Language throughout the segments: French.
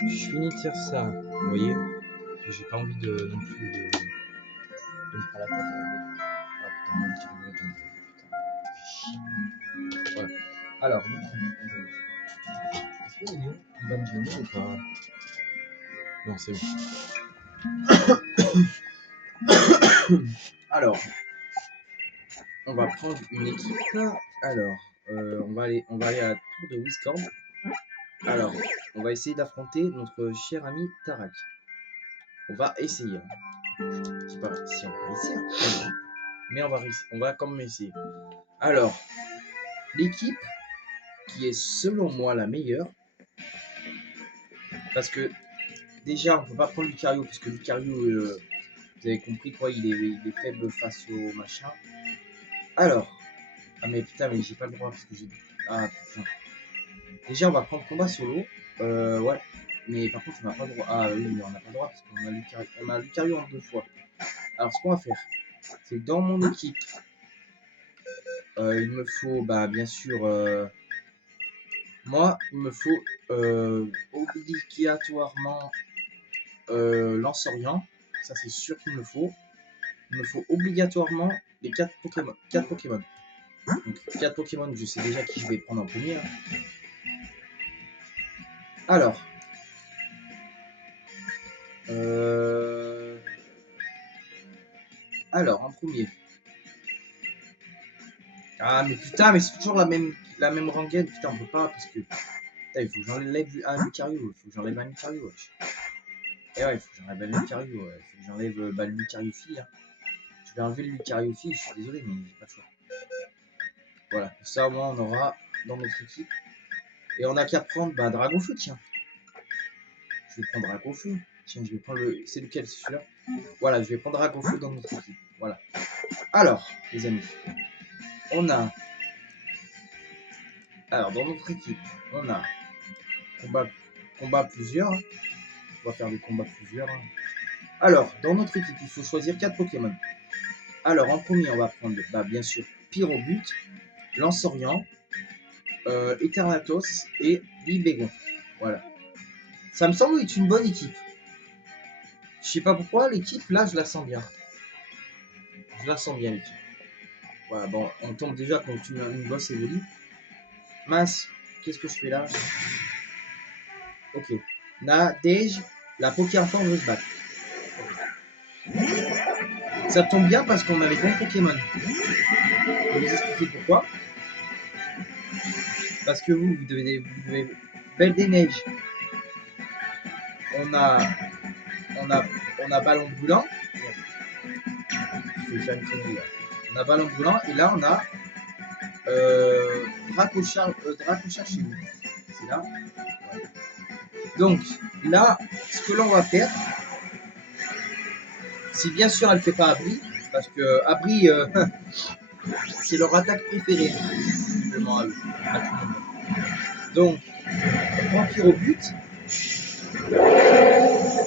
Je finis de faire ça, vous voyez. J'ai pas envie de non plus de me prendre la tête avec. Ah putain, mon petit putain. Voilà. Alors, du coup, est-ce qu'il est où? Il va me gêner ou pas? Non, c'est bon. Alors, on va prendre une équipe. Alors, on va aller à la tour de Wiscorn. Alors, on va essayer d'affronter notre cher ami Tarak. On va essayer. Je sais pas si on va réussir, mais on va quand même essayer. Alors, l'équipe qui est selon moi la meilleure, parce que déjà on peut pas prendre Lucario, parce que Lucario, vous avez compris quoi, il est faible face au machin. Alors, ah mais putain, mais j'ai pas le droit parce que j'ai. Ah putain. Déjà on va prendre combat solo. Ouais. Mais par contre on n'a pas le droit. Ah oui, on n'a pas le droit parce qu'on a Lucario. On a Lucario en 2 fois. Alors ce qu'on va faire, c'est que dans mon équipe, il me faut bah bien sûr. Moi, il me faut obligatoirement Lance-Orient. Ça c'est sûr qu'il me faut. Il me faut obligatoirement les 4 Pokémon. 4 Pokémon. Donc 4 Pokémon, je sais déjà qui je vais prendre en premier. Hein. Alors. Alors, en premier. Ah mais putain, mais c'est toujours la même rengaine. Putain, on peut pas parce que. Putain, il faut que j'enlève un Lucario. Il faut que j'enlève un Lucario. Wesh. Et ouais, il faut que j'enlève un Lucario. Ouais. Il faut que j'enlève le Lucario fille. Hein. Je vais enlever le Lucario fille. Je suis désolé, mais j'ai pas le choix. Voilà. Ça, au moins, on aura dans notre équipe. Et on a qu'à prendre Dragofeu, tiens. Je vais prendre Dragofeu. Tiens, je vais prendre le. C'est lequel, c'est celui-là? Voilà, je vais prendre Dragofeu dans notre équipe. Voilà. Alors, les amis, on a. Alors, dans notre équipe, on a combat plusieurs. Hein. On va faire des combats plusieurs. Hein. Alors, dans notre équipe, il faut choisir 4 Pokémon. Alors, en premier, on va prendre, bien sûr, Pyrobut, Lance-Orient, Eternatos et Libégon. Voilà. Ça me semble être une bonne équipe. Je sais pas pourquoi, l'équipe, là, je la sens bien. Je la sens bien, l'équipe. Voilà, bon, on tombe déjà contre une boss évolue. Mince, qu'est-ce que je fais là? Ok. Nadège, la Poké-Enfant veut se battre. Ça tombe bien parce qu'on a les bons Pokémon. Je vais vous expliquer pourquoi. Parce que vous devez Belle des Neiges. On a Ballon Brûlant. Je vais faire une connerie là. On a Ballon Brûlant et là on a Dracochard chez nous. C'est là. Donc là, ce que l'on va faire, si bien sûr elle ne fait pas Abri, parce que Abri, c'est leur attaque préférée, visiblement à eux, à tout le monde. Donc, on prend Pyrobut.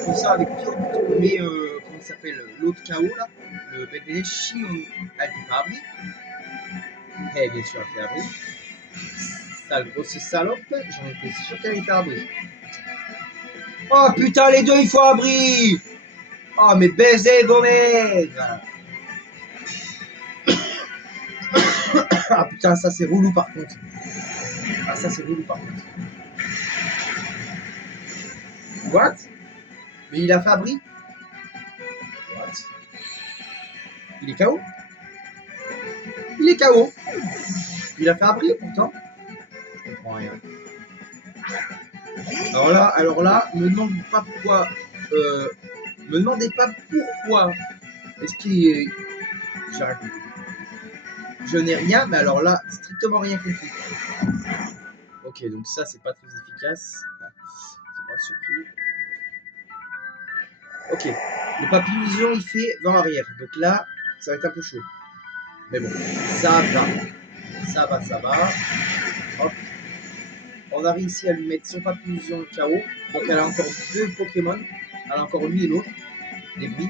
Comme ça, avec Pyrobut, on met, comment il s'appelle, l'autre KO là, le BDD, si elle fait pas Abri. Eh bien sûr, elle fait Abri. Sale grosse salope, j'en étais sûr qu'elle allait faire Abri. Oh putain, les deux, il faut Abri. Oh, mais baisez vos mères. Ah putain, ça c'est relou par contre. Ah, ça c'est relou par contre. What? Mais il a fait Abri? What? Il est KO? Il est KO. Il a fait Abri pourtant? Je comprends rien. Alors là, me demandez pas pourquoi. Me demandez pas pourquoi. Est-ce qu'il est. J'arrête. Je n'ai rien, mais alors là, strictement rien compris. Ok, donc ça c'est pas très efficace. C'est pas surpris. Ok, le papillon il fait 20 arrière. Donc là, ça va être un peu chaud. Mais bon, ça va. Ça va. Hop. On a réussi à lui mettre son papillon KO. Donc elle a encore 2 Pokémon. Elle a encore lui et l'autre. Des bris.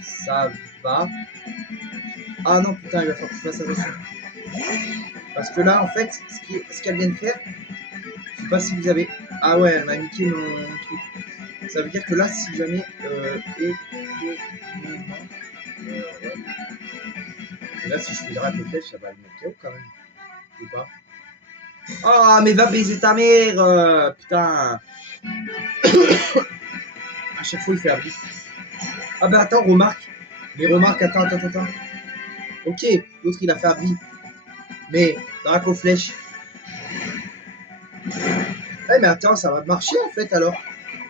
Ça va. Ah non, putain, il va falloir que je fasse attention. Parce que là, en fait, ce qu'elle vient de faire, je sais pas si vous avez. Ah ouais, elle m'a niqué mon truc. Ça veut dire que là, si jamais... ouais. Et là, si je fais drac aux flèches, ça va le mettre KO quand même. Ou pas? Oh, mais va baiser ta mère putain. À chaque fois, il fait abri. Ah bah attends, remarque. Mais remarque, attends. Ok, l'autre, il a fait abri. Mais, drac aux flèches. Eh mais attends, ça va marcher en fait alors.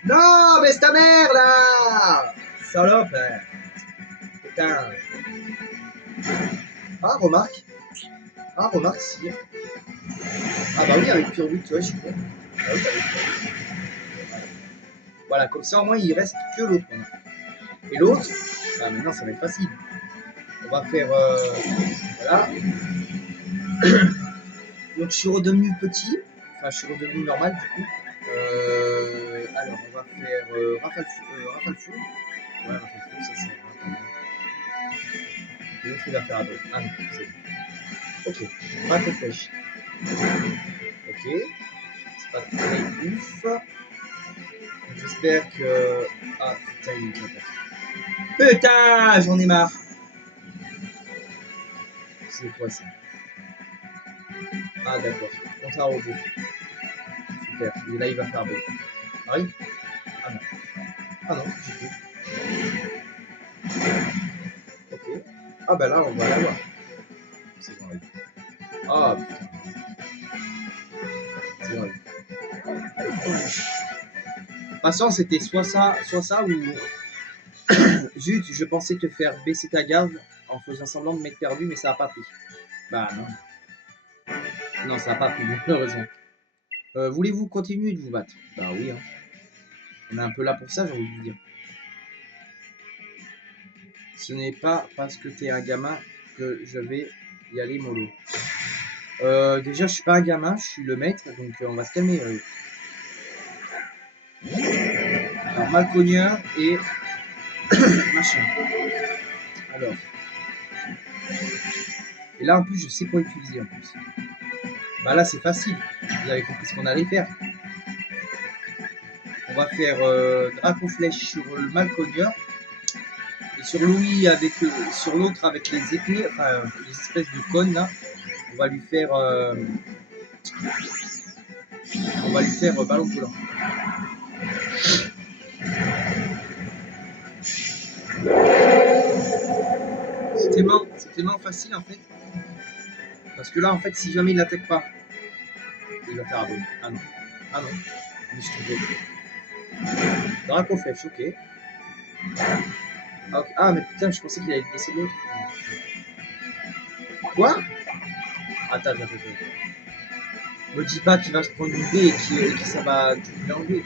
Non, mais c'est ta mère là. Salope. Putain. Ah, remarque. Ah, remarque, si. Ah bah oui, avec pure but, ouais, je suis con. Ah oui, avec pure but. Voilà, comme ça au moins il reste que l'autre. Et l'autre, ah maintenant ça va être facile. On va faire voilà. Donc je suis redevenu petit, enfin je suis redevenu normal du coup. Alors on va faire rafale fou. Ouais, rafale fou, ça c'est vrai. Et l'autre il va faire abri. Ah non, c'est bon. Ok, rack aux flèches. Ok, c'est pas très ouf. J'espère que. Ah putain, il est attaque. Putain, j'en ai marre. C'est quoi ça? Ah d'accord, compte à robot. Super, et là il va faire B. Ah oui? Ah non. Ah non, du tout. Ok. Ah bah là on va l'avoir. C'est bon. Ah putain. C'est vrai. De toute façon c'était soit ça ou... Zut, je pensais te faire baisser ta garde en faisant semblant de m'être perdu, mais ça a pas pris. Bah non. Non, ça a pas pris, heureusement. Voulez-vous continuer de vous battre? Bah oui, hein. On est un peu là pour ça, j'ai envie de vous dire. Ce n'est pas parce que t'es un gamin que je vais y aller mollo. Déjà, je suis pas un gamin, je suis le maître, donc on va se calmer. Alors, Malcogneur et machin. Alors. Et là, en plus, je sais quoi utiliser en plus. Bah là, c'est facile. Vous avez compris ce qu'on allait faire. On va faire drac aux flèches sur le Malcogneur. Et sur Louis, avec, sur l'autre, avec les épées, enfin, les espèces de cônes là, on va lui faire, ballon volant. C'est tellement facile en fait. Parce que là, en fait, si jamais il n'attaque pas, il va faire un bon. Ah non. Ah non. Je me suis trompé. Drac aux flèches, ok. Ah, okay. Ah, mais putain, je pensais qu'il allait laisser l'autre. Quoi? Attends. Me dis pas qu'il va se prendre une baie et que ça va tout l'enlever.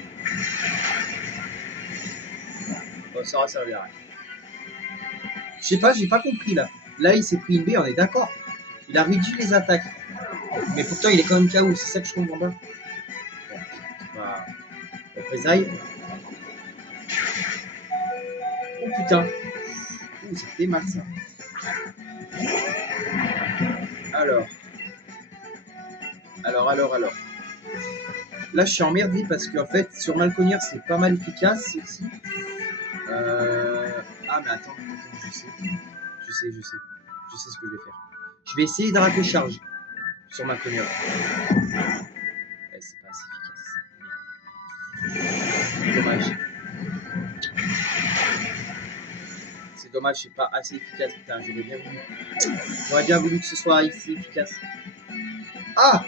Bon, ça va servir à rien. Je sais pas, j'ai pas compris là. Là, il s'est pris une baie, on est d'accord. Il a réduit les attaques. Mais pourtant, il est quand même KO, c'est ça que je comprends pas. Bon, c'est pas. Représailles. Oh putain. Ouh, ça fait mal ça. Alors. Là, je suis emmerdé parce qu'en fait, sur Malcogneur, c'est pas mal efficace aussi. Ah, mais attends, je sais. Je sais ce que je vais faire. Je vais essayer de rater charge sur Malcogneur. C'est pas assez efficace. Dommage. C'est dommage, c'est pas assez efficace. Putain, j'aurais bien voulu que ce soit ici efficace. Ah!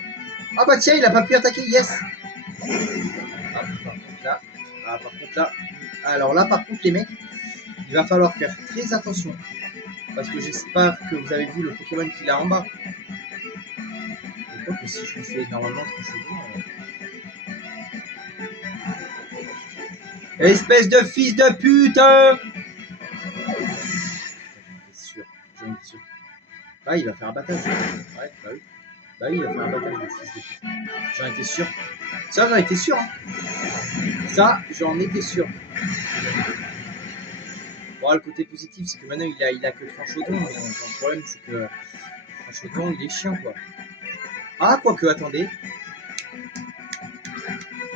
Ah bah tiens, il a pas pu attaquer, yes! Ah, par contre là. Alors là, par contre, les mecs, il va falloir faire très attention. Parce que j'espère que vous avez vu le Pokémon qu'il a en bas. Je crois que si je lui fais normalement trop chaud. Espèce de fils de pute! J'en étais sûr. Ah, il va faire un battage. Ouais, bah oui. Bah oui, il va faire un battage de fils de pute. J'en étais sûr. Ça, j'en étais sûr. Hein. Ça, j'en étais sûr. Bon, le côté positif, c'est que maintenant, il a que Tranchodon. Mais le problème, c'est que Tranchodon, il est chiant, quoi. Ah, quoique, attendez.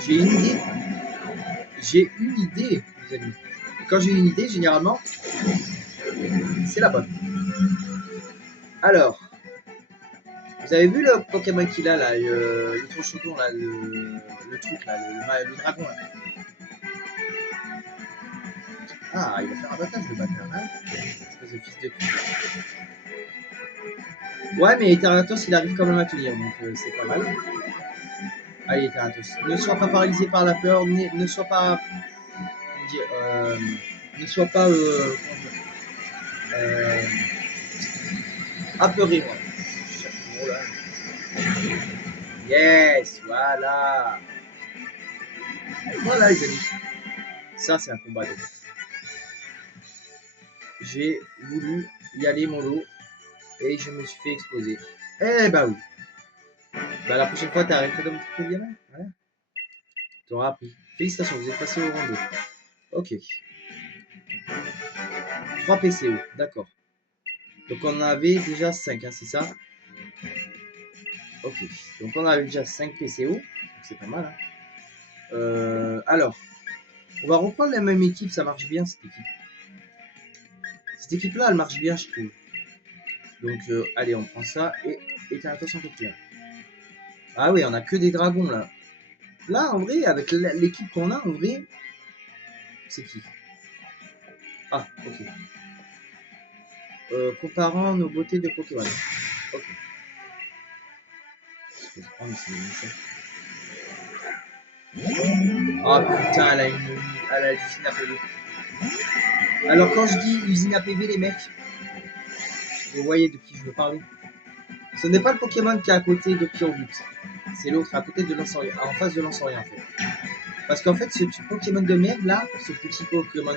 J'ai une idée. J'ai une idée, les amis. Et quand j'ai une idée, généralement, c'est la bonne. Alors, vous avez vu le Pokémon qu'il a là, le Trochodon là, le truc là, le dragon là. Ah, il va faire abattage le bâtard, hein. Espèce de fils de pute. Ouais, mais Eternatus il arrive quand même à tenir, donc c'est pas mal. Allez, Eternatus, ne sois pas paralysé par la peur, ne sois pas. Comment dire, ne sois pas. Euh, apeuré, moi. Je cherche le mot là. Yes, voilà. Voilà, les amis. Ça, c'est un combat de. J'ai voulu y aller mollo et je me suis fait exploser. Eh bah oui. Bah la prochaine fois, t'arrêteras de me traiter bien. Voilà. T'auras appris. Félicitations, vous êtes passé au rang 2. Ok. 3 PCO, d'accord. Donc on en avait déjà 5, hein, c'est ça? Ok. Donc on avait déjà 5 PCO. C'est pas mal. Hein. Alors, on va reprendre la même équipe, ça marche bien cette équipe. Cette équipe-là, elle marche bien, je trouve. Donc, allez, on prend ça et attention petit. Ah oui, on a que des dragons là. Là, en vrai, avec l'équipe qu'on a, en vrai, c'est qui? Ah, ok. Comparant nos beautés de Pokémon. Ok. Oh, mais c'est oh putain, elle a l'usine à PV. Alors quand je dis usine à PV, les mecs, vous voyez de qui je veux parler. Ce n'est pas le Pokémon qui est à côté de Pyrogut. C'est l'autre, à côté de Lanceurien, en face de Lanceurien en fait. Parce qu'en fait, ce petit Pokémon de merde là, ce petit Pokémon,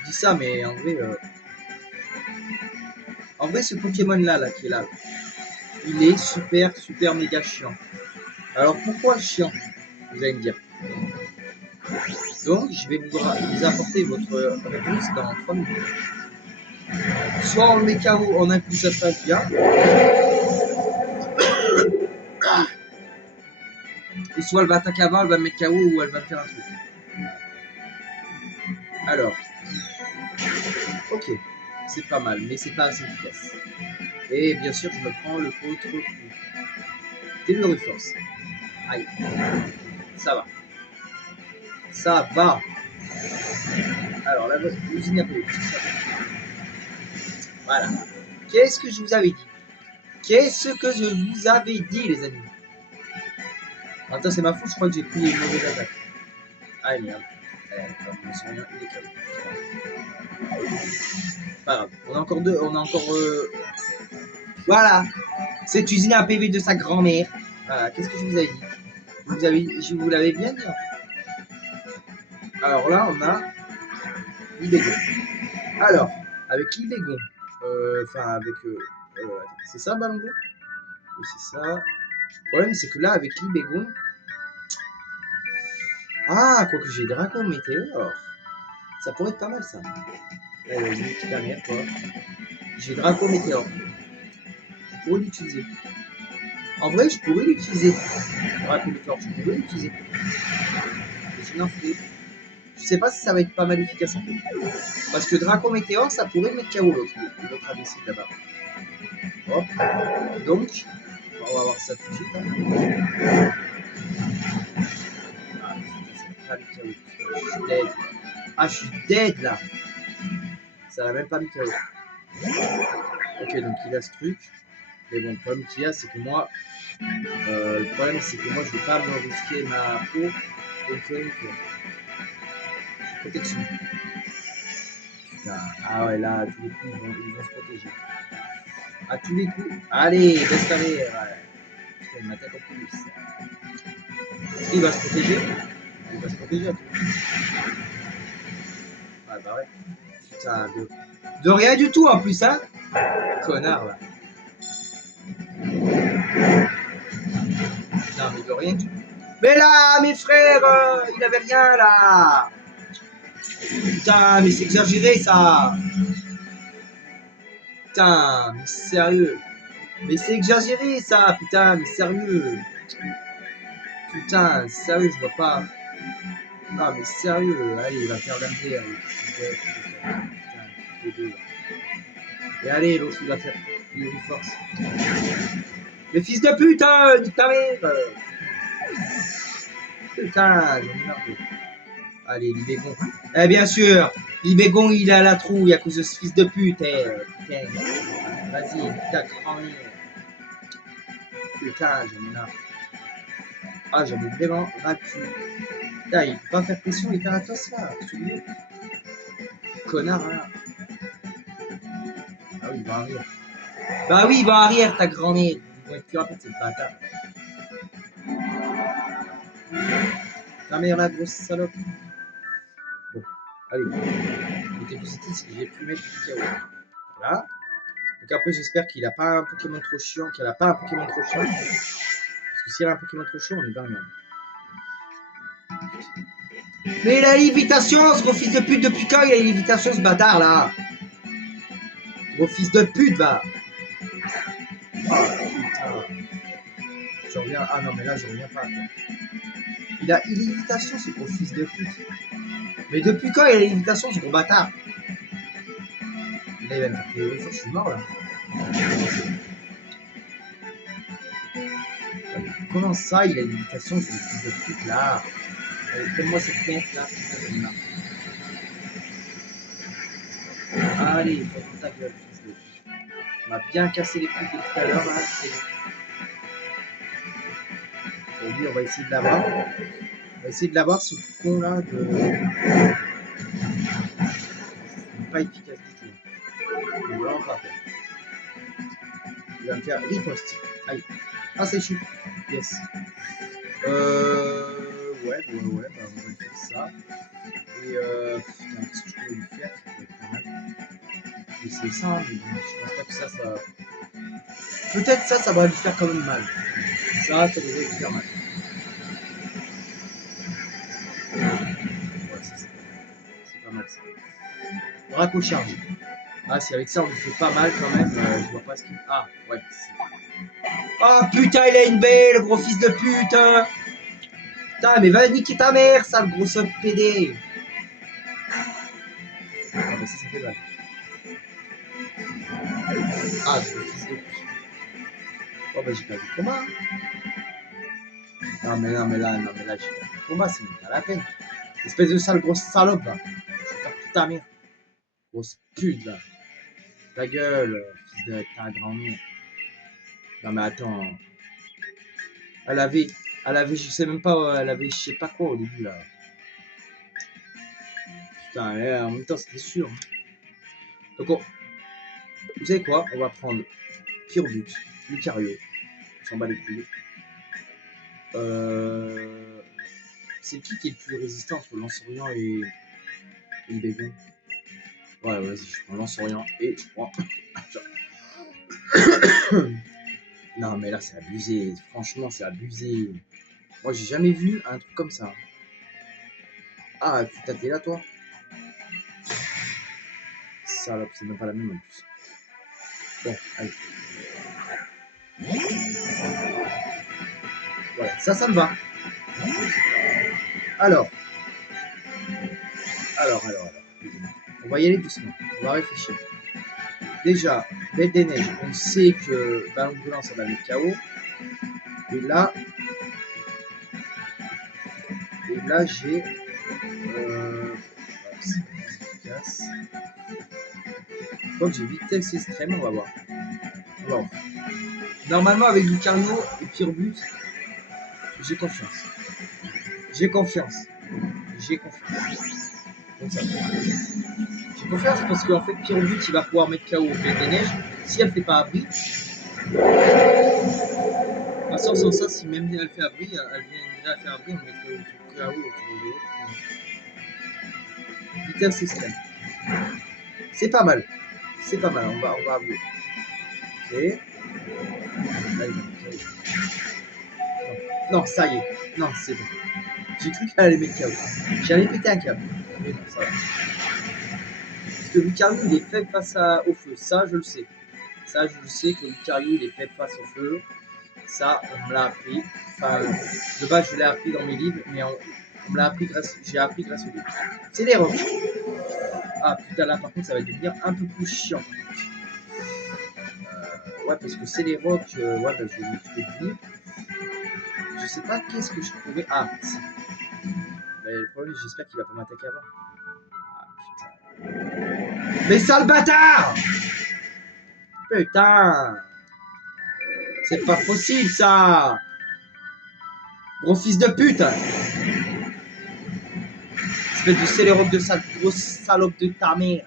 je dis ça, mais en vrai, ce Pokémon là qui est là, il est super, super méga chiant. Alors pourquoi chiant? Vous allez me dire. Donc, je vais vous apporter votre réponse dans 3 minutes. Soit on le met KO en un coup, ça se passe bien. Et soit elle va attaquer avant, elle va me mettre KO ou elle va me faire un truc. Alors, ok, c'est pas mal, mais c'est pas assez efficace. Et bien sûr, je me prends le contre-coup. Tellurus Force. Aïe, ça va. Ça va. Alors, la usine à peu. Voilà. Qu'est-ce que je vous avais dit? Qu'est-ce que je vous avais dit, les amis? Attends, c'est ma faute, je crois que j'ai pris une mauvaise attaque. Ah merde. Il est KO. Pas grave. On a encore deux. On a encore. Voilà. Cette usine à PV de sa grand-mère. Voilà. Qu'est-ce que je vous avais dit? Je vous l'avais bien dit. Alors là, on a l'Ibégon. Alors, avec l'Ibégon. Enfin, avec. C'est ça, Balongo? Oui, c'est ça. Le problème, c'est que là, avec l'Ibégon. Ah, quoique j'ai Dragon Météore. Ça pourrait être pas mal, ça. Allez, vas-y, petite dernière, toi. J'ai Draco Météore. Je pourrais l'utiliser. En vrai, je pourrais l'utiliser. Draco Météore, je pourrais l'utiliser. Mais je n'en fais. Je sais pas si ça va être pas mal efficace en fait. Parce que Draco Météore, ça pourrait mettre KO l'autre imbécile là-bas. Hop. Donc, on va voir ça tout de suite. Hein. Ah, putain, ça va pas mis KO. Je suis dead. Ah, je suis dead là. Ça va même pas mis KO. Ok, donc il a ce truc. Mais bon, le problème qu'il y a, c'est que moi, je vais pas me risquer ma peau contre une protection. Putain, ah ouais, là, à tous les coups, ils vont se protéger. À tous les coups, allez, baisse ta mère. Ouais. Putain, il m'attaque en plus. Est-ce qu'il va se protéger? Il va se protéger à tout. Ouais, bah ouais. Putain, de rien du tout en plus, hein. Connard, là. Non, mais de rien du tout. Mais là, mes frères, il avait rien, là. Putain, mais c'est exagéré, ça. Putain, mais sérieux. Mais c'est exagéré, ça, putain, mais sérieux. Putain, sérieux, je vois pas. Ah, mais sérieux, allez, il va faire l'MDR, le fils de putain, les deux, là. Et allez, l'autre, il va faire. Il lui force. Mais fils de putain, nique ta mère. Putain, j'en ai marre de. Allez, Libégon. Eh, bien sûr, Libégon, il est à la trouille à cause de ce fils de pute, putain. Vas-y, nique ta grand-mère. Putain, j'en ai marre. Ah, j'avais vraiment racu. Putain, il peut pas faire pression, les Thanatos, là. Souvenez. Connard, là. Ah oui, il va arrière. Bah oui, il va arrière, ta grand-mère. Ils vont être plus rapides, c'est le bâtard. Ta mère, la grosse salope. Bon, allez. J'étais positif, c'est que j'ai pu mettre du KO. Voilà. Donc après, j'espère qu'il a pas un Pokémon trop chiant, qu'elle a pas un Pokémon trop chiant. Parce que s'il a un Pokémon trop chiant, on est dans le même. Mais il a l'évitation, ce gros fils de pute, depuis quand il a l'évitation, ce bâtard là? Gros fils de pute, va. Oh putain. Je reviens. Ah non, mais là, je reviens pas. Quoi. Il a l'évitation, ce gros fils de pute. Mais depuis quand il a l'évitation, ce gros bâtard? Là, il va me faire théorie, je suis mort là. Comment ça, il a l'évitation, ce fils de pute là? Donne-moi cette merde là, putain, j'en ai marre. Allez, ferme ta gueule, fils de pute. On m'a bien cassé les couilles de tout à l'heure là, c'est bon. Lui, on va essayer de l'avoir. On va essayer de l'avoir, ce con là de. C'est pas efficace du tout. Il va vraiment pas faire. Il va me faire riposte. Aïe. Ah, c'est chou. Yes. Ouais, bah, on va lui faire ça. Et putain, qu'est-ce que je peux lui faire qui pourrait être pas mal. Je vais essayer ça, hein, mais bon, je pense pas que ça. Peut-être ça va lui faire quand même mal. Ça devrait lui faire mal. Ouais, c'est pas mal ça. Draco charge. Ah, si avec ça on lui fait pas mal quand même, je vois pas ce qu'il. Ah, ouais. Oh putain, il a une belle, le gros fils de pute! Putain, mais va niquer ta mère, sale grosse PD! Ah, bah ça fait mal. Ah, gros fils de pute. Oh, bah j'ai pas vu le combat. Non, mais là, j'ai pas vu le combat, c'est même pas la peine. Espèce de sale grosse salope là. Je tape toute ta mère. Grosse pute là. Ta gueule, fils de ta grand-mère. Non, mais attends. Elle avait, je sais même pas, elle avait je sais pas quoi au début là. Putain, en même temps c'était sûr. Donc vous savez quoi? On va prendre Pire But, Lucario. On s'en bat les couilles. C'est qui est le plus résistant entre Lance-Orient et Bégon? Ouais, vas-y, je prends Lance-Orient et je prends. Non, mais là c'est abusé. Franchement, c'est abusé. Moi, j'ai jamais vu un truc comme ça. Ah, putain, t'es là, toi? Salope, c'est même pas la même en plus. Bon, allez. Voilà, ça me va. Alors. On va y aller doucement. On va réfléchir. Déjà, Belle des Neiges, on sait que Ballon Brûlant, ça va mettre KO. Et là, j'ai. C'est efficace. Je crois que j'ai vitesse extrême, on va voir. Alors, normalement, avec Lucario et Pire But, j'ai confiance. J'ai confiance. Donc ça. J'ai confiance parce qu'en fait, Pire But, il va pouvoir mettre KO Belle des Neiges. Si elle fait pas abri, sans ça, si même elle fait abri, elle viendrait à faire abri, on mettrait autour KO autour de l'autre. Vitesse extrême. C'est pas mal. On va avouer. Ok. Là, non, ça y est. Non, c'est bon. J'ai cru qu'elle allait mettre KO. J'allais péter un câble. Mais non, ça va. Parce que Lucario, il est faible face au feu. Ça, je le sais. Que Lucario, il est faible face au feu. Ça, on me l'a appris. Enfin, de base, je l'ai appris dans mes livres. Mais On me l'a appris grâce. J'ai appris grâce au livre. C'est les rocs. Ah putain, là par contre, ça va devenir un peu plus chiant. Ouais, parce que c'est les rocs. Ouais, bah, je vais m'occuper de lui. Je sais pas qu'est-ce que je pourrais. Ah, si. Bah, le problème, j'espère qu'il va pas m'attaquer avant. Ah putain. Mais sale bâtard! Putain! C'est pas possible ça! Gros fils de pute! Espèce de scélérope de sale, grosse salope de ta mère!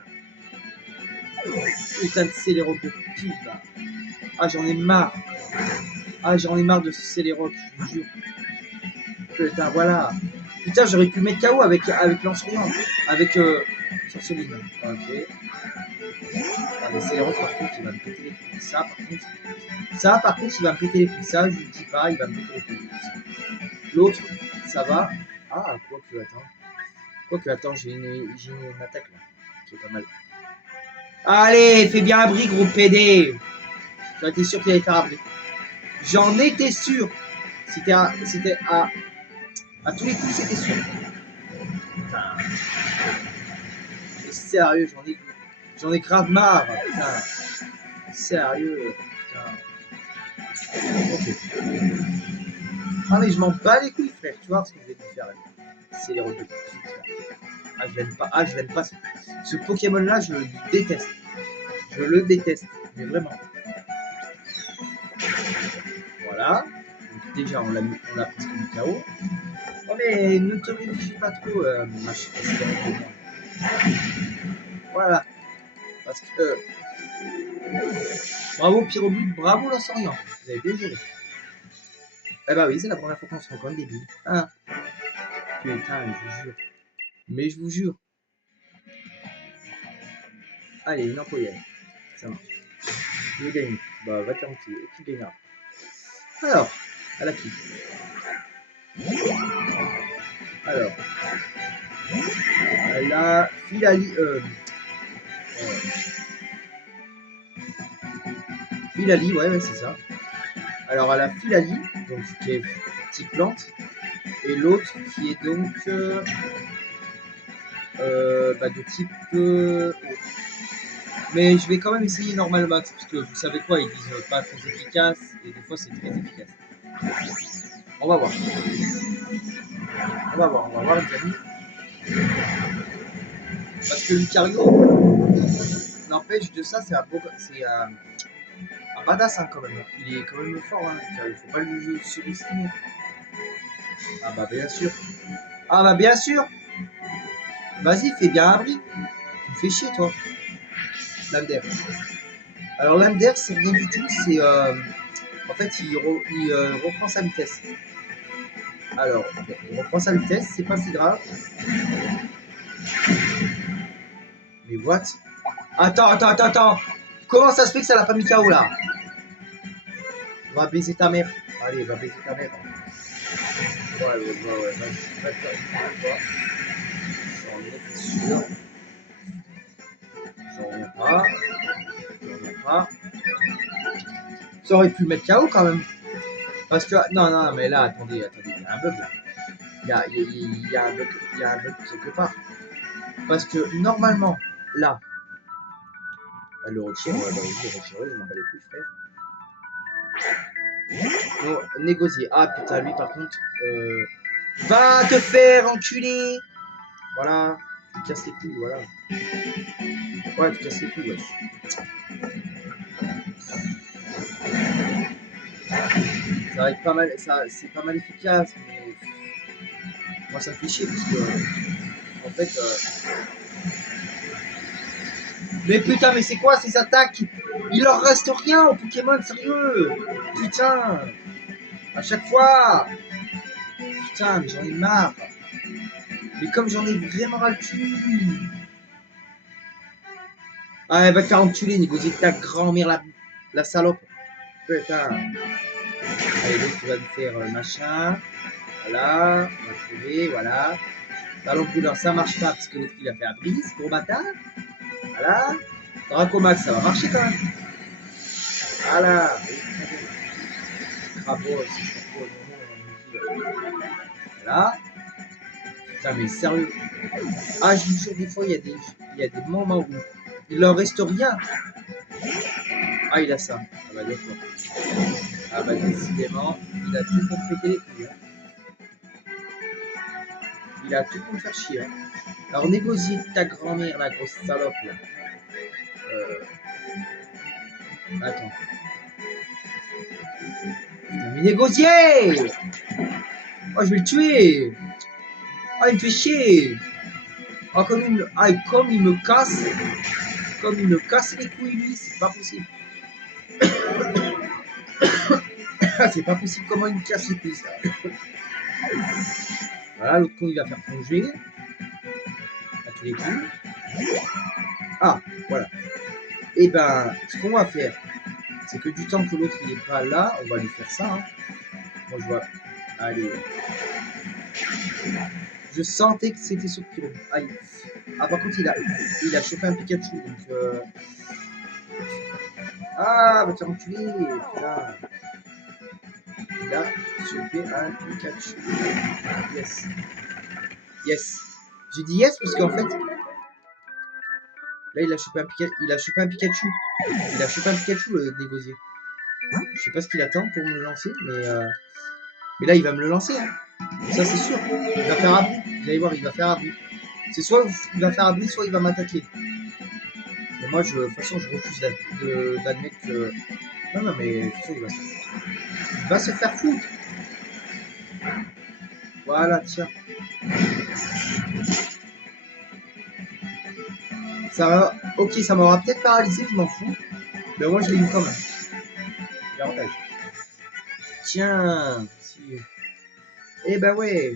Putain de scélérope de pute là! Ah, j'en ai marre! Ah, j'en ai marre de ce scélérope, je vous jure! Putain, voilà! Putain, j'aurais pu mettre KO avec lance-royant, avec Sorceline. Ok. Ah, mais scélérope, par contre, il va me péter les couilles. Ça, par contre, il va me péter les couilles. Ça, je ne dis pas, il va me péter les couilles. L'autre, ça va. Ah, quoique, attends. Quoique, attends, j'ai une attaque là, qui est pas mal. Allez, fais bien abri, gros PD. J'en étais sûr qu'il allait faire abri. J'en étais sûr. C'était à tous les coups, c'était sûr. Putain. Mais sérieux, j'en ai grave marre. Putain. Sérieux. Putain. Ok. Ah mais je m'en bats les couilles, frère. Tu vois ce que je vais te faire là. C'est les rôles de pute. Ah, je l'aime pas. Ah, je l'aime pas. Ce Pokémon là, je le déteste. Je le déteste. Mais vraiment. Voilà. Donc, déjà, on l'a presque mis KO. Oh, mais ne te réfléchis pas trop, machin. Voilà. Parce que. Bravo Pyrobut, bravo Lansorian. Vous avez bien géré. Eh bah oui, c'est la première fois qu'on se rend compte débile. Ah. Putain, je vous jure. Mais je vous jure. Allez, une employée. Ça marche. Je gagne. Bah, va te faire qui gagnera. Alors, à la qui Alors, la Filali. Filali, ouais, c'est ça. Alors, à la Filali, donc qui est petite plante, et l'autre qui est donc bah, de type eau. Mais je vais quand même essayer normal max, parce que vous savez quoi, ils disent pas très efficace, et des fois c'est très efficace. On va voir. On va voir les amis. Parce que Lucario, n'empêche de ça, c'est un badass hein, quand même. Il est quand même fort, hein, Lucario. Faut pas le sous-estimer. Ah bah bien sûr. Ah bah bien sûr. Vas-y, fais bien un bris. Tu me fais chier toi. Lamder. Alors Lamder, c'est rien du tout, c'est en fait il reprend sa vitesse. Alors, il reprend sa vitesse, c'est pas si grave. Mais what? Attends. Comment ça se fait que ça l'a pas mis KO là? Va baiser ta mère. Allez, va baiser ta mère. Ouais, vas-y, va te faire une fois. J'en ai sûr. J'en reviens pas. Ça aurait pu mettre KO quand même. Parce que, non, mais là, attendez, il y a un bug là. Il y a un bug quelque part. Parce que normalement, là, elle le retire, on va le retirer, je m'en bats les couilles, frère. Non, négocier. Ah putain, lui par contre, va te faire enculer. Voilà, tu casses les couilles, voilà. Ouais, tu casses les couilles, wesh. Ça va être pas mal, c'est pas mal efficace, mais moi ça me fait chier parce que, en fait, mais putain, mais c'est quoi ces attaques? Il leur reste rien au Pokémon, sérieux. Putain, à chaque fois. Putain, mais j'en ai marre. Mais comme j'en ai vraiment ras le cul. Ah, elle va te faire enculer, négocier ta grand-mère, la salope. Putain. Allez, donc tu vas me faire machin. Voilà, on va trouver, voilà. Ballon brûlant, ça marche pas parce que l'autre il a fait un brise, gros bâtard. Voilà. Dracomax, ça va marcher quand même. Voilà. Crabeau, c'est trop. Voilà. Putain, mais sérieux. Ah, je vous jure, des fois, il y a des moments où il leur reste rien. Ah, il a ça. Ah bah d'accord. Ah bah décidément, il a tout pour péter les couilles. Hein. Il a tout pour me faire chier. Hein. Alors négocie ta grand-mère, la grosse salope là. Attends. Putain, mais négocier. Oh, je vais le tuer. Oh, il me fait chier. Oh, comme il me casse. Comme il me casse les couilles, lui, c'est pas possible. C'est pas possible, comment il me casse les couilles, ça. Voilà, l'autre con, il va faire plonger. À tous les coups. Ah, voilà. Et ben, ce qu'on va faire, c'est que du temps que l'autre il est pas là, on va lui faire ça. Hein. Moi, je vois. Allez. Je sentais que c'était sur Pyro. Aïe. Ah, par contre, il a chopé un Pikachu. Donc, ah, bah, t'as reculé. Putain. Il a chopé un Pikachu. Yes. Yes. J'ai dit yes parce qu'en fait, là, il a chopé un Pikachu. Il a chopé un Pikachu. Il a chopé un Pikachu, le négocier. Je sais pas ce qu'il attend pour me le lancer, mais là, il va me le lancer. Hein. Ça, c'est sûr. Il va faire abri. Vous allez voir, il va faire abri. C'est soit il va faire abri, soit il va m'attaquer. Mais moi, de toute façon, je refuse d'admettre que. Non, non, mais de toute façon, il va se faire foutre. Voilà, tiens. Ça va. Ok, ça m'aura peut-être paralysé, je m'en fous. Mais moi, je l'ai eu quand même. L'avantage. Tiens. Si. Eh ben ouais.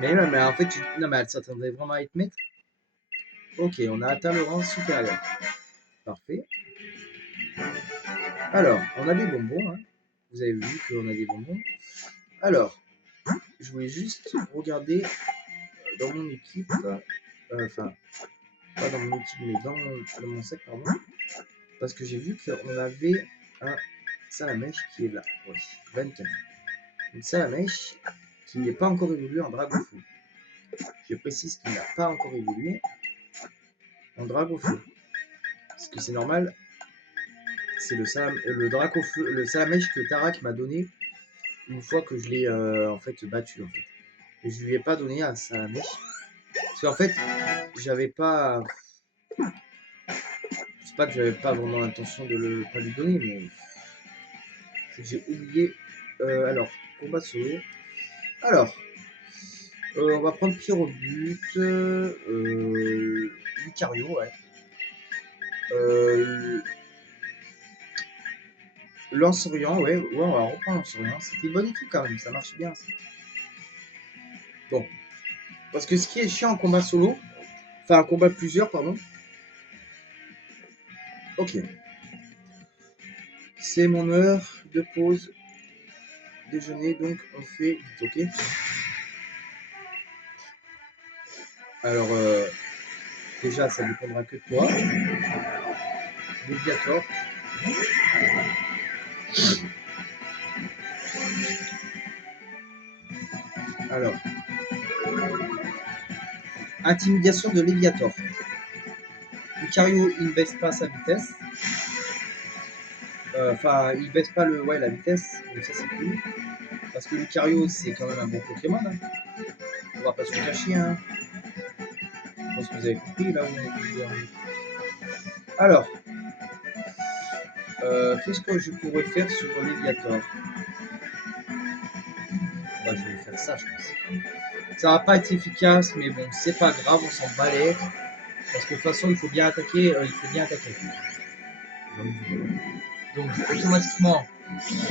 Mais non, mais en fait, non, mais elle s'attendait vraiment à être maître. Ok, on a atteint le rang supérieur. Parfait. Alors, on a des bonbons. Hein. Vous avez vu qu'on a des bonbons. Alors, je voulais juste regarder dans mon équipe. Enfin, pas dans mon équipe, mais dans mon sac, pardon. Parce que j'ai vu qu'on avait un Salamèche qui est là. Oui, 24. Une Salamèche qui n'est pas encore évolué en Dragofeu. Je précise qu'il n'a pas encore évolué en Dragofeu. Parce que c'est normal. C'est le Dracofeu, le Salamèche que Tarak m'a donné une fois que je l'ai en fait battu en fait. Et je lui ai pas donné à Salamèche. Parce qu'en fait, j'avais pas. C'est pas que j'avais pas vraiment l'intention de le pas lui donner, mais c'est que j'ai oublié. Alors, combat solo. Alors, on va prendre Pyrobut, Lucario, ouais. Lansorian, ouais, on va reprendre Lansorian. C'était une bonne équipe quand même, ça marche bien. Ça. Bon. Parce que ce qui est chiant en combat solo, enfin en combat plusieurs, pardon. Ok. C'est mon heure de pause déjeuner, donc on fait vite, ok. Alors, déjà, ça dépendra que de toi. Léviator. Alors, intimidation de Léviator. Lucario, il ne baisse pas sa vitesse. Enfin, il baisse pas la vitesse, donc ça c'est cool. Parce que Lucario, c'est quand même un bon Pokémon. Hein. On va pas se cacher. Hein. Je pense que vous avez compris là où on est. Alors, qu'est-ce que je pourrais faire sur Léviator? Bah, je vais faire ça, je pense. Ça va pas être efficace, mais bon, c'est pas grave, on s'en bat les. Parce que de toute façon, il faut bien attaquer. Donc automatiquement,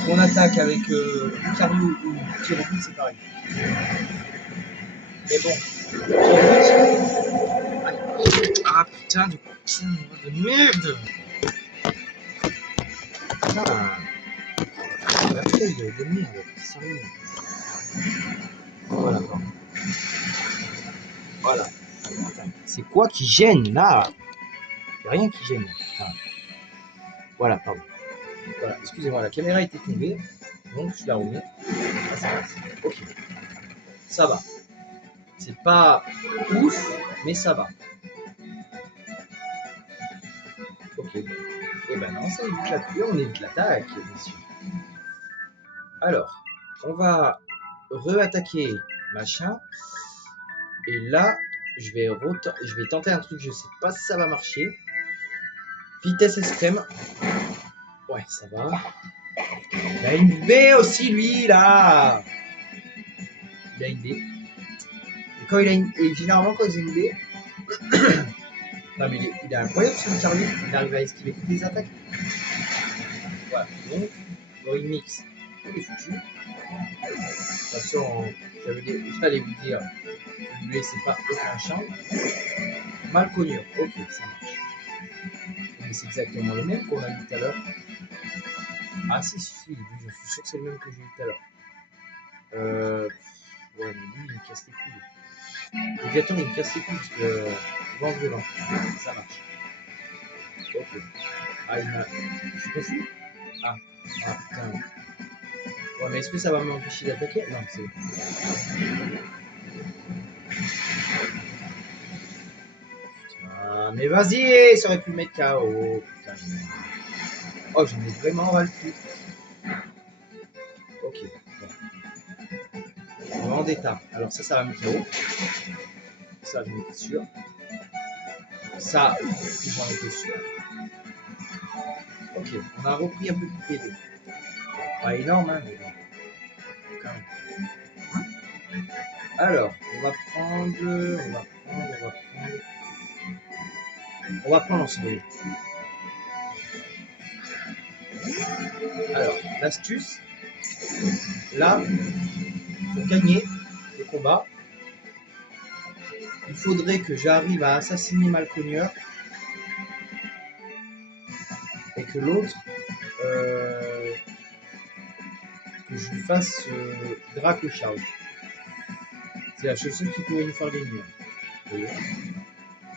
on attaque avec Lucario ou Pyrobut, c'est pareil. Mais bon, ah putain de merde! Putain, la feuille de merde, sérieux. Voilà. Voilà. C'est quoi qui gêne là? Il n'y a rien qui gêne. Putain. Voilà, pardon. Voilà, excusez-moi, la caméra était tombée, donc je la remets. Ah, ça va. Ok, ça va. C'est pas ouf, mais ça va. Ok. Et ben non, ça évite la pluie, on évite l'attaque, messieurs. Alors, on va re-attaquer machin. Et là, je vais tenter un truc, je sais pas si ça va marcher. Vitesse extrême. Ouais, ça va. Il a une baie aussi, lui, là. Il a une baie. Et généralement, quand il a une baie... non, mais il est incroyable, ce Charlie. Il arrive à esquiver toutes les attaques. Voilà. Donc, il mix. Il est foutu. De toute façon, j'allais vous dire, ne lui laissez pas aucun champ. Malcognure. Ok, ça marche. Mais c'est exactement le même qu'on a eu tout à l'heure. Ah si, je suis sûr que c'est le même que j'ai eu tout à l'heure. Ouais, mais lui, il me casse les couilles. Le Viator, il me casse les couilles parce que vent violent, ça marche. Ok. Ah, je suis confus. Ah, putain. Ouais, mais est-ce que ça va m'empêcher d'attaquer? Non, c'est bon. Putain, mais vas-y, ça aurait pu me mettre KO. Putain. Oh, j'en ai vraiment ras le cul. Ok, bon. Vendetta. Alors ça va me KO. Ça, j'en étais sûr. Ça, j'en étais sûr. Ok, on a repris un peu de PV. Pas énorme, hein, mais bon. Quand même. Alors, on va prendre en souris. Alors, l'astuce, là, pour gagner le combat, il faudrait que j'arrive à assassiner Malcogneur et que l'autre, que je lui fasse Draco Charge. C'est la seule chose qui pourrait nous faire gagner. Vous voyez,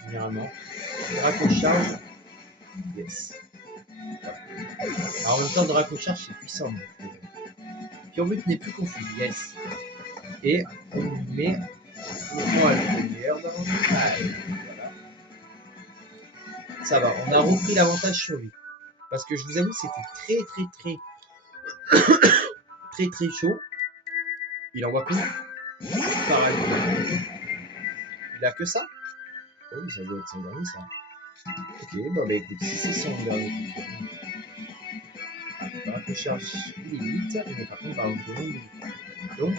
généralement. Draco Charge, yes. Alors, en même temps, Draco Charge, c'est puissant. Pyroblute n'est plus confus, yes. Et on lui met le poil de meilleur dans le voilà. Ça va, on a repris l'avantage sur lui. Parce que je vous avoue, c'était très chaud. Il envoie combien? Pareil. Il a que ça? Oui, ça doit être son dernier, ça. Ok, bon bah écoute, si c'est son dernier coup, la recharge il est vite, mais par contre, par exemple, donc.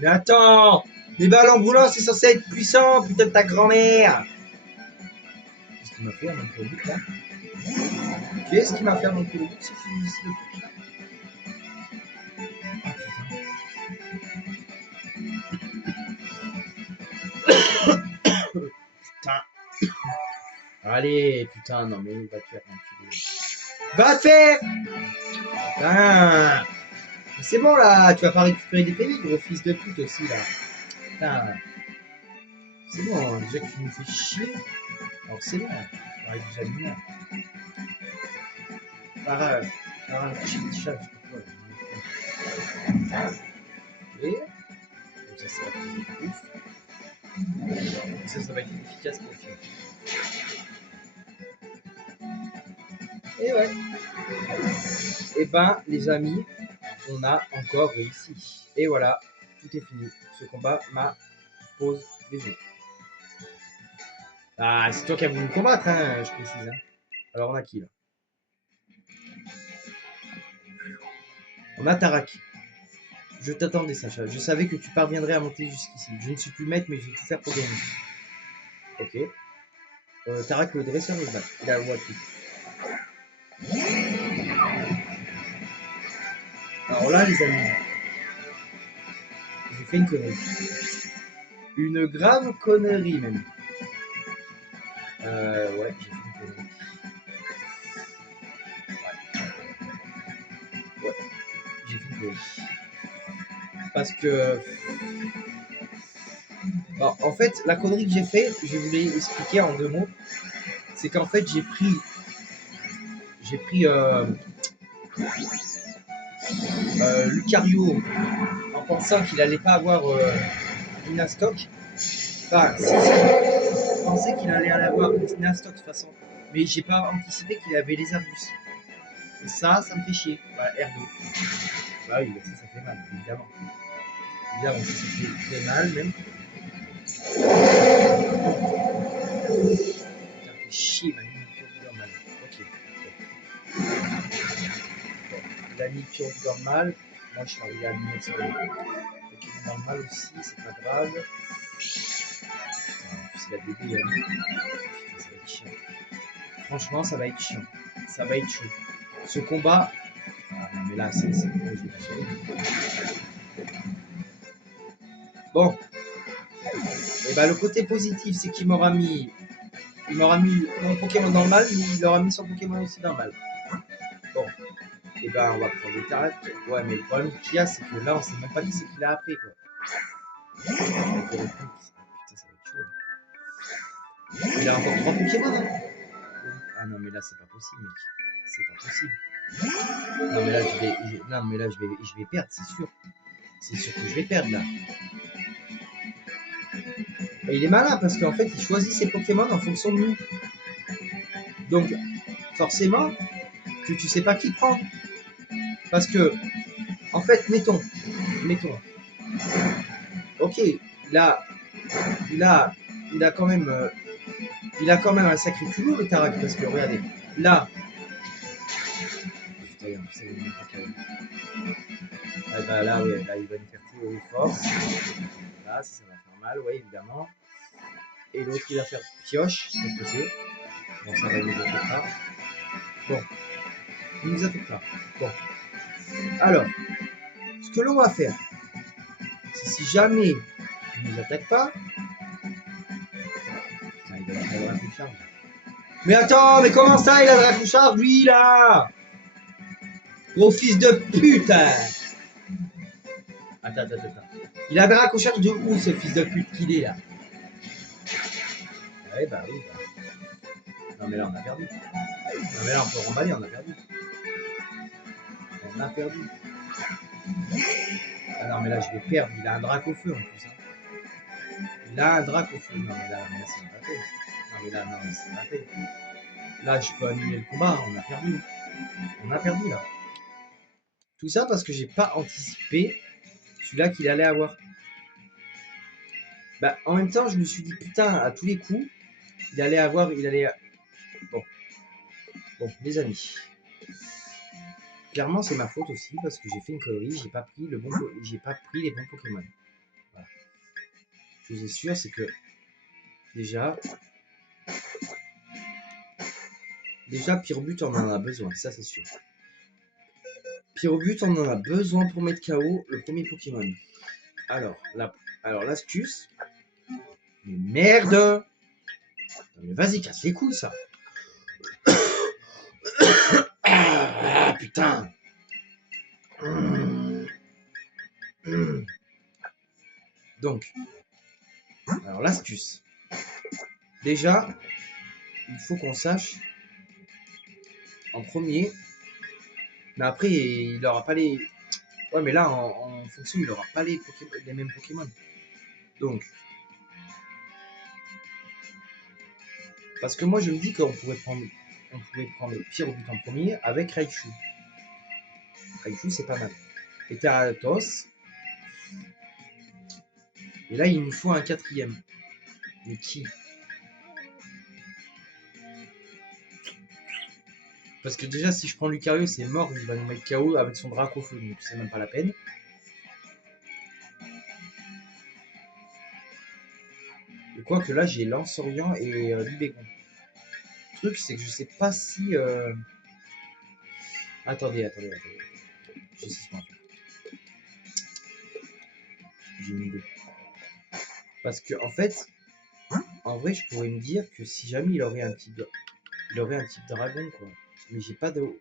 Mais attends! Les balles ambulants, c'est censé être puissant, putain de ta grand-mère! Qu'est-ce qu'il m'a fait à mon produit là? Qu'est-ce qu'il m'a fait à mon produit? C'est fini ici le truc là. Putain. Allez, putain, non mais va te faire enculer. Va te faire! Putain! C'est bon là, tu vas pas récupérer des PV, gros fils de pute aussi là. Putain. C'est bon, déjà que tu nous fais chier. Alors c'est bon, arrête déjà de venir. Par un cheat chat, je sais pas quoi. Et comme ça va être ouf. Ça va être efficace pour le film. Et ouais. Et ben les amis, on a encore réussi. Et voilà, tout est fini. Ce combat m'a pose des yeux. Ah, c'est toi qui as voulu me combattre, hein, je précise. Hein. Alors on a qui là? On a Tarak. Je t'attendais, Sacha. Je savais que tu parviendrais à monter jusqu'ici. Je ne suis plus maître, mais je vais tout faire pour gagner. Ok. Tarak, le dresseur, le bat. Il a le Watu. Alors là, les amis, j'ai fait une connerie. Une grave connerie, même. Ouais, j'ai fait une connerie. Ouais, j'ai fait une connerie. Parce que... Bon, en fait, la connerie que j'ai fait, je vais vous l'expliquer en 2 mots. C'est qu'en fait, j'ai pris Lucario en pensant qu'il allait pas avoir une Astoc. Enfin, si, je pensais qu'il allait avoir une Astoc de toute façon. Mais j'ai pas anticipé qu'il avait les Arbus. Et ça me fait chier. Voilà, R2. Bah oui, ça fait mal, évidemment. Évidemment, ça fait très mal même. Ça fait chier, ma ligne pure mal. Ok. Bon. Il a mis pure mal. Moi, je suis arrivé à mettre sur le Pokémon mal aussi, c'est pas grave. Putain, c'est la DB. Putain, ça va être chiant. Franchement, ça va être chiant. Ça va être chaud. Ce combat. Ah non, mais là, c'est. Bon. Et bah, le côté positif, c'est qu'il m'aura mis. Il m'aura mis mon Pokémon dans le mal, mais il aura mis son Pokémon aussi dans le mal. Bon. Et bah, on va prendre des tarats. Ouais, mais le problème qu'il y a, c'est que là, on sait même pas qui c'est qu'il a appris, quoi. Putain, ça va être chaud. Il a encore 3 Pokémon, hein. Ah non, mais là, c'est pas possible, mec. C'est pas possible. Non, mais là, je vais perdre, c'est sûr. C'est sûr que je vais perdre, là. Et il est malin, parce qu'en fait, il choisit ses Pokémon en fonction de nous. Donc, forcément, que tu sais pas qui prendre. Parce que, en fait, mettons. Ok, là, il a quand même un sacré culot, le Tarak, parce que regardez, là. Putain, ça va même pas calme. Ah bah là, ouais, là, il va nous faire tirer force. Là, ça va faire mal, ouais, évidemment. Et l'autre, il va faire pioche, je sais pas ce que c'est. Bon, ça va nous affecter pas. Bon, il nous affecte pas. Bon. Alors, ce que l'on va faire, c'est si jamais il nous attaque pas. Putain, il va avoir un coup de charge. Mais attends, mais comment ça, il a de la charge, lui, là? Gros fils de pute! Attends. Il a de charge de où, ce fils de pute qu'il est, là? Ouais, bah oui. Bah. Non, mais là, on a perdu. Non, mais là, on peut remballer, on a perdu. On a perdu. Ah non, mais là, je vais perdre. Il a un drac au feu, en plus. Hein. Il a un drac au feu. Non, mais là c'est pas fait. Non, mais là, non, c'est pas fait. Là, je peux annuler le combat. On a perdu. On a perdu, là. Tout ça parce que j'ai pas anticipé celui-là qu'il allait avoir. Bah, en même temps, je me suis dit, putain, à tous les coups, il allait. Bon, les amis. Clairement, c'est ma faute aussi parce que j'ai fait une connerie. J'ai pas pris les bons Pokémon. Voilà. Je vous assure, c'est que déjà, Pyrbut, on en a besoin, ça c'est sûr. Pyrbut, on en a besoin pour mettre KO le premier Pokémon. Alors, l'astuce. Mais merde! Mais vas-y, casse les couilles, ça! Ah, putain! Donc, alors l'astuce. Déjà, il faut qu'on sache en premier. Mais après, il n'aura pas les. Ouais, mais là, en fonction, il n'aura pas les mêmes Pokémon. Donc. Parce que moi, je me dis qu'on pouvait prendre Pyrbut en premier avec Raichu. Raichu, c'est pas mal. Et Theratos. Et là, il nous faut un quatrième. Mais qui? Parce que déjà, si je prends Lucario, c'est mort. Il va nous mettre KO avec son drac au feu. Donc, c'est même pas la peine. Et quoi que là, j'ai Lance-Orient et Libégon. Le truc, c'est que je sais pas si. Attendez. Je sais ce qu'on va faire. J'ai une idée. Parce que, en fait, en vrai, je pourrais me dire que si jamais il aurait un type dragon, quoi. Mais j'ai pas de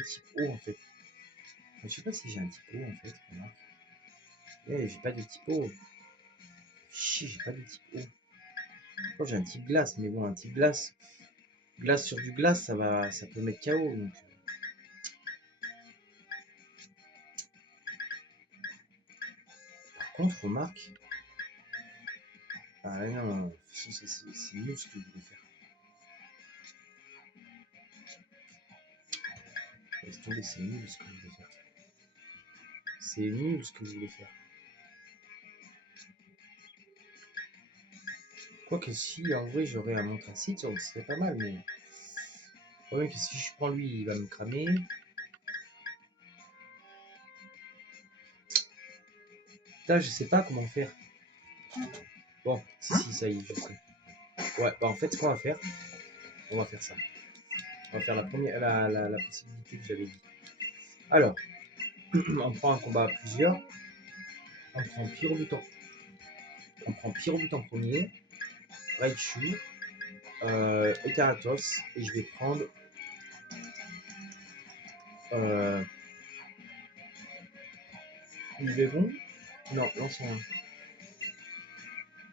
type O, en fait. Je sais pas si j'ai un type O, en fait. J'ai pas de type O. Chier, j'ai pas de type O. Oh, j'ai un type glace, mais bon, un type glace. Glace sur du glace, ça peut mettre KO. Donc. contre, remarque. Ah non, c'est nul ce que je voulais faire. Laisse tomber, c'est nul ce que je voulais faire. C'est nul ce que je voulais faire. Quoique si en vrai j'aurais un anthracite, ça serait pas mal, mais le problème c'est que si je prends lui, il va me cramer. Putain, je sais pas comment faire. Bon, si, ça y est, je sais. Ouais, bah en fait, ce qu'on va faire, on va faire ça. On va faire la première, la possibilité que j'avais dit. Alors, on prend un combat à plusieurs. On prend Pyrobutant. On prend Pyrobutant en premier. Raichu. Eternatus. Et je vais prendre. Il est bon? Non, lançons un.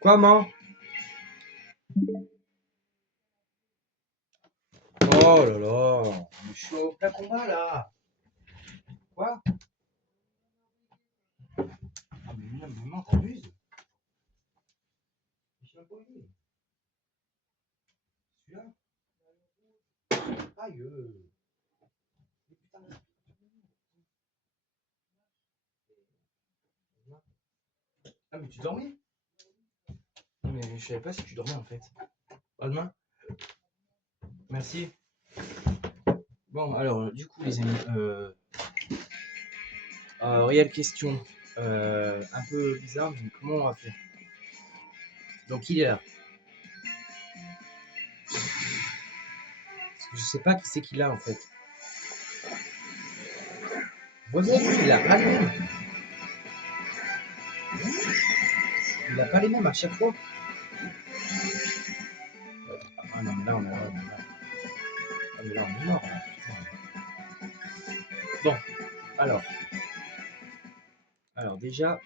Comment? Oh là là! Je suis au plein combat là! Quoi? Ah, mais non, t'abuses! Je suis même pas vu. Celui-là? Aïe! Ah, mais tu dormais? Mais je savais pas si tu dormais en fait. À demain. Merci. Bon, alors, du coup, les amis, réelle question. Un peu bizarre, mais comment on va faire? Donc, il est là. Parce que je sais pas qui c'est qu'il a en fait. Vous avez vu, il a pas les mêmes. Il a pas les mêmes à chaque fois. Ah non, mais là, on a. Ah, mais là, on est mort. Là. Bon, alors. Alors, déjà.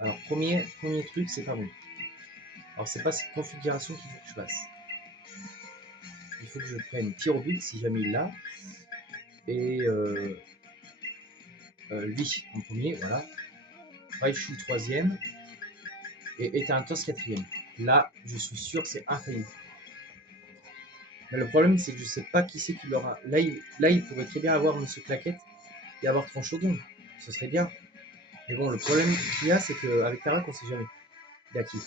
Alors, premier truc, c'est pas bon. Alors, c'est pas cette configuration qu'il faut que je fasse. Il faut que je prenne Pyrobut si jamais il l'a. Et lui en premier, voilà. Raichu troisième. Et Eternatus quatrième. Là, je suis sûr que c'est infaillible. Mais le problème, c'est que je sais pas qui c'est qui l'aura. Là, il pourrait très bien avoir Monsieur Claquette et avoir Tranchodon. Ce serait bien. Mais bon, le problème qu'il y a, c'est qu'avec Tarak, on sait jamais. Il a qui?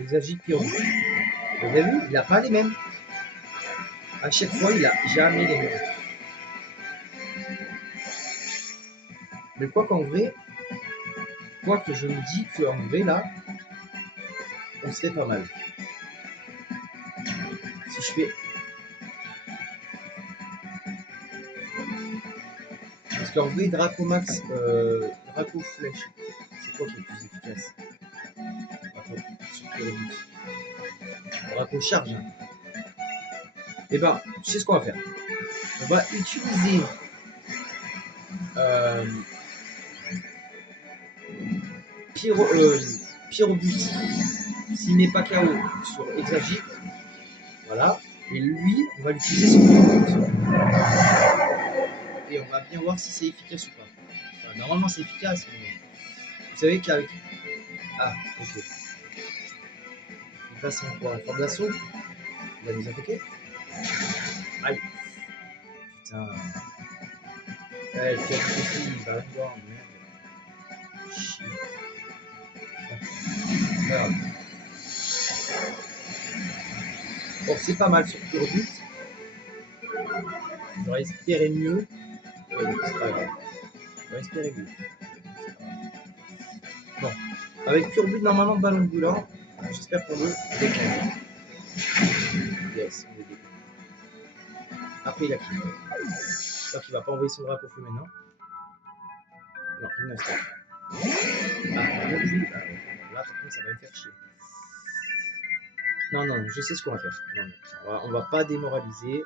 Exagite Pyro. Vous avez vu, il n'a pas les mêmes. À chaque fois, il a jamais les mêmes. Mais quoi qu'en vrai, quoi que je me dis qu'en vrai, là, on serait pas mal. Si je fais. Parce qu'en vrai, Draco Max, Draco Flèche, c'est quoi qui est le plus efficace? Draco Charge. Hein. Et ben, tu sais ce qu'on va faire. On va utiliser Pyrobut s'il n'est pas KO sur Exagite. Voilà. Et lui, on va l'utiliser sur Pyrobut. Et on va bien voir si c'est efficace ou pas. Enfin, normalement, c'est efficace. Mais vous savez qu'avec. Ah, ok. Il passe en quoi? En forme d'assaut? Il va nous attaquer? Aïe. Putain. Ouais, le piège aussi, il va rien voir. Merde. Chier. Merde. Bon, c'est pas mal sur Pyrobut. J'aurais espéré mieux. Mais bon, c'est pas grave. J'aurais espéré mieux. Bon. Avec Pyrobut, normalement, ballon boulant. J'espère qu'on le déclenche. Yes, on le déclenche. Après, il a qui? Donc, il va pas envoyer son drapeau feu maintenant. Non, il n'a pas. Ah, là, par contre, ça va me faire chier. Non, non, je sais ce qu'on va faire. Non, non, on va pas démoraliser.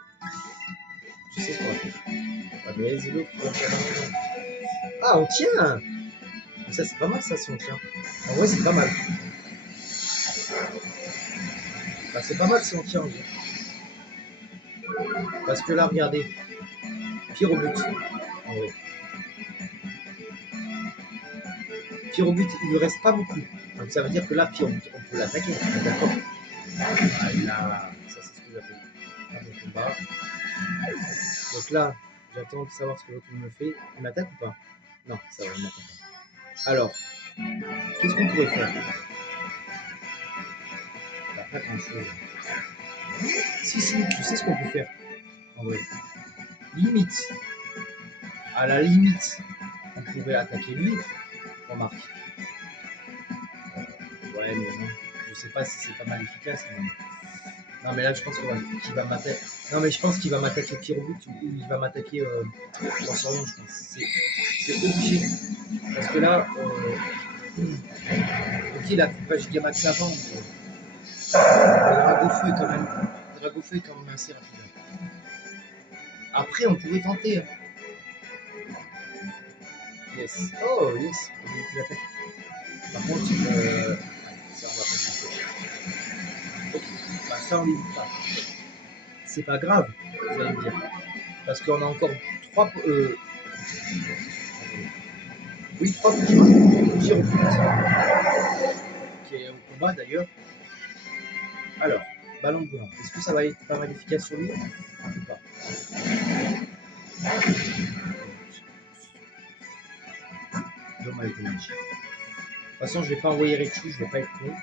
Je sais ce qu'on va faire. Ah, mais les l'autre qui va faire. Ah, on tient! Ça, c'est pas mal, ça, si on tient. En vrai, c'est pas mal. Bah, c'est pas mal si on tient, en vrai. Parce que là, regardez. Pyrobut. En vrai. Pyrobut, il lui reste pas beaucoup. Donc ça veut dire que là, on peut l'attaquer. D'accord. Voilà. Ça, c'est ce que j'appelle un bon combat. Donc là, j'attends de savoir ce que l'autre me fait. Il m'attaque ou pas? Non, ça va, il m'attaque pas. Alors, qu'est-ce qu'on pourrait faire? Pas grand chose. Si, je sais ce qu'on peut faire. En vrai. Limite. À la limite, on pourrait attaquer lui. Remarque. Ouais, mais non. Je sais pas si c'est pas mal efficace. Mais... Non, mais là, je pense qu'il va m'attaquer. Non, mais je pense qu'il va m'attaquer Pyrobut ou il va m'attaquer Lansorion, je pense. C'est obligé. Parce que là, ok, il a pas Gigamax avant, mais Dragofeu est quand même assez rapide. Après, on pourrait tenter. Hein. Yes. Oh, yes. Tu l'attaques. Par contre, ça, on va pas le. Ok. Bah, ça, on l'évite pas. C'est pas grave, vous allez me dire. Parce qu'on a encore 3. Oui, 3 Pokémon qui est au combat d'ailleurs. Alors, ballon blanc. Est-ce que ça va être pas mal efficace sur lui ou pas? Dommage. De toute façon, je vais pas envoyer Raichu, je vais pas être con.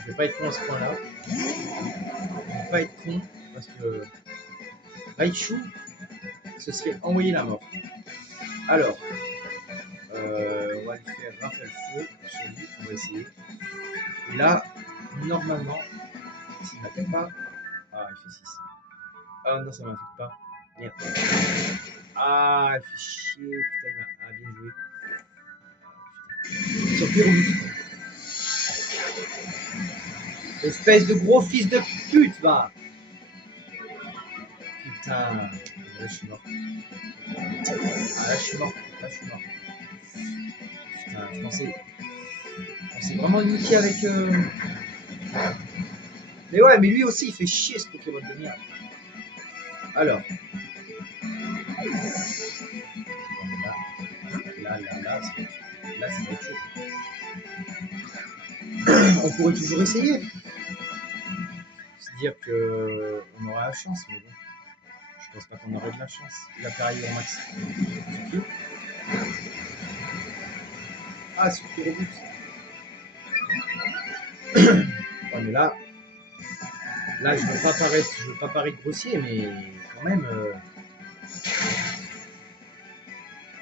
Je vais pas être con à ce point-là. Je vais pas être con parce que Raichu, ce serait envoyer la mort. Alors, on va lui faire rafale feu sur lui, on va essayer. Et là, normalement, s'il m'attaque pas. Ah, il fait 6. Ah non, ça m'affecte pas. Merde. Ah, il fait chier. Putain, il m'a bien joué. Sur Pyromut. Espèce de gros fils de pute, va. Putain. Là, je suis mort. Ah, là, je suis mort. Putain, je pensais. On s'est vraiment niqué avec. Mais ouais, mais lui aussi, il fait chier ce Pokémon de merde. Alors. Là, ça va être chaud. On pourrait toujours essayer. C'est-à-dire qu'on aura la chance, mais bon. Je pense pas qu'on aurait de la chance. Il va faire ailleurs max. Ah, sur Pyrobut. Ouais, mais là, je veux pas paraître grossier, mais quand même.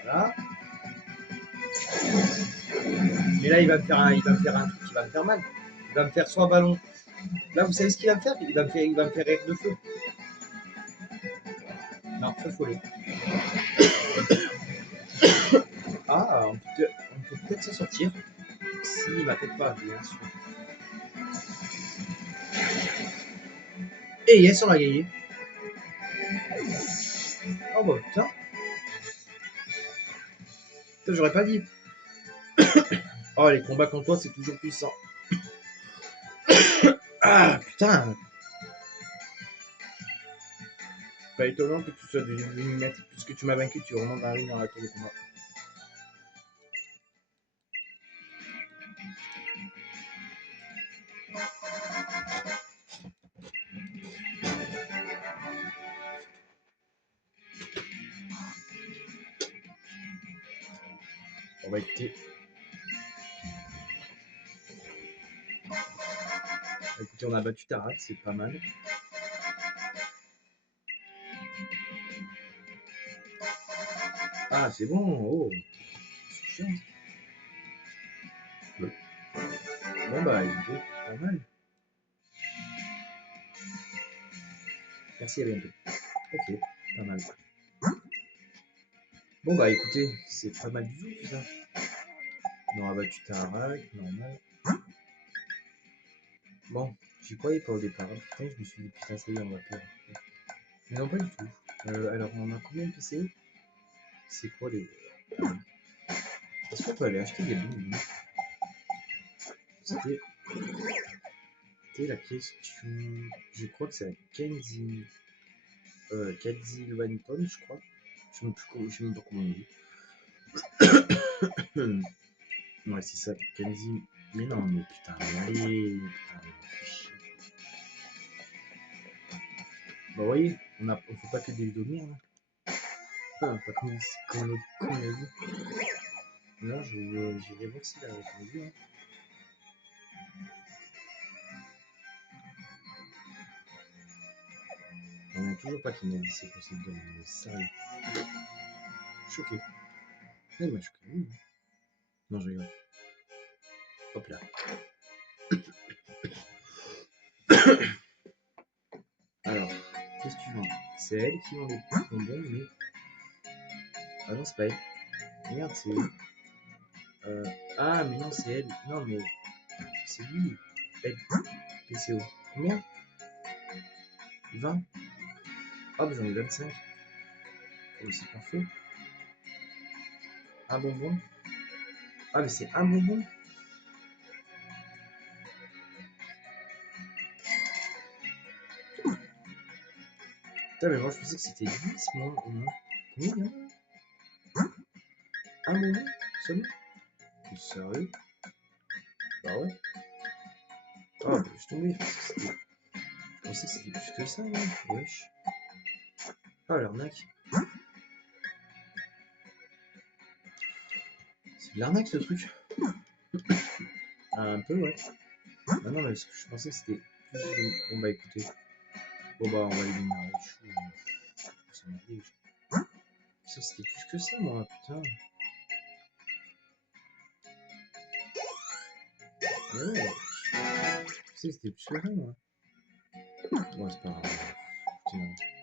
Voilà. Mais là, il va me faire un truc qui va me faire mal. Il va me faire soit ballon. Là, vous savez ce qu'il va me faire? Il va me faire air de feu. Non, feu follet. Ah, on peut peut-être s'en sortir. S'il m'attaque pas, bien sûr. Et yes, on l'a gagné. Oh bah putain. J'aurais pas dit. Oh, les combats contre toi, c'est toujours puissant. Ah, putain. Pas étonnant que tu sois devenu maître. Puisque tu m'as vaincu, tu remontes dans la ring dans la tour de combat. On va écouter. Écoutez, on a battu Tarat, c'est pas mal. Ah, c'est bon. Oh, c'est chiant. Bon bah, écoutez, pas mal. Merci, à bientôt. Ok, pas mal. Bon bah écoutez, c'est pas mal du tout ça. On aura battu Tarak, normal. Bon, j'y croyais pas au départ. Putain, je me suis dit putain, ça y est, on va perdre. Mais non, pas du tout. Alors, on a combien de PCE? C'est quoi les. Est-ce qu'on peut aller acheter des boules? C'était la question. Je crois que c'est la Kenzie. Kenzie Wellington, je crois. Je ne sais même pas comment on dit. Ouais. Ouais, c'est ça, Kenzie. Mais non, mais putain, mais allez, putain, mais fais chier. Bah, vous voyez, on fait pas que des vidéos de merde. Pas comme l'autre con l'a dit. Là, j'irai voir s'il a répondu. Hein. On n'a toujours pas qu'il m'a dit c'est possible de me sérieux. Choqué. Il m'a choqué, oui. Non, je rigole. Hop là. Alors, qu'est-ce que tu vends? C'est elle qui vend les bonbons, mais. Ah non, c'est pas elle. Merde, c'est elle. Ah, mais non, c'est elle. Non, mais. C'est lui. Elle. PCO. Combien? 20? Ah, bah j'en ai 25. Oh, c'est parfait. Un bonbon. Ah, mais c'est un bonbon. Putain, mais moi je pensais que c'était 10 moi. Au moins. Combien? Un bonbon seulement? T'es sérieux? Bah ouais. Ah, bah, je suis tombé. Je pensais que c'était plus que ça, moi. Wesh. Ah, l'arnaque. C'est de l'arnaque ce truc. Ah, un peu, ouais. Ah non, mais parce que je pensais que c'était plus. Bon, bah écoutez. Bon, bah on va éliminer Raichu. On s'en est ça, c'était plus que ça, moi, putain. Mais ouais. Je pensais que c'était plus que ça, moi. Bon, c'est pas grave. Putain.